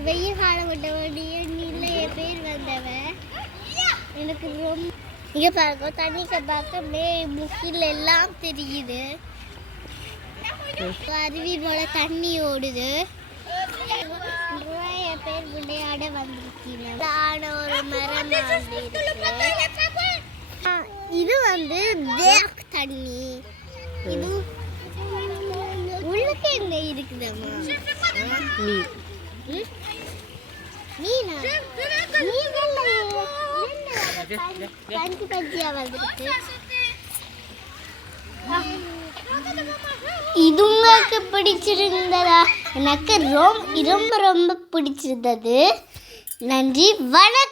வெயில் காலம் விட்டவடியே நிறைய பேர் வந்தவ எனக்கு ரொம்ப இங்கே பார்க்க தண்ணிக்கு பார்க்க முக்கில் எல்லாம் தெரியுது. அருவி போல தண்ணி ஓடுது. நிறைய பேர் விளையாட வந்திருக்கீங்க. ஒரு மரம் இது தேக் தண்ணி. இது உள்ளுக்கு எங்க இருக்குதம்மா? மீனா பஞ்சு பஞ்சியா வந்திருக்கு. இது உங்களுக்கு பிடிச்சிருந்ததா? எனக்கு ரொம்ப ரொம்ப ரொம்ப பிடிச்சிருந்தது. நன்றி, வணக்கம்.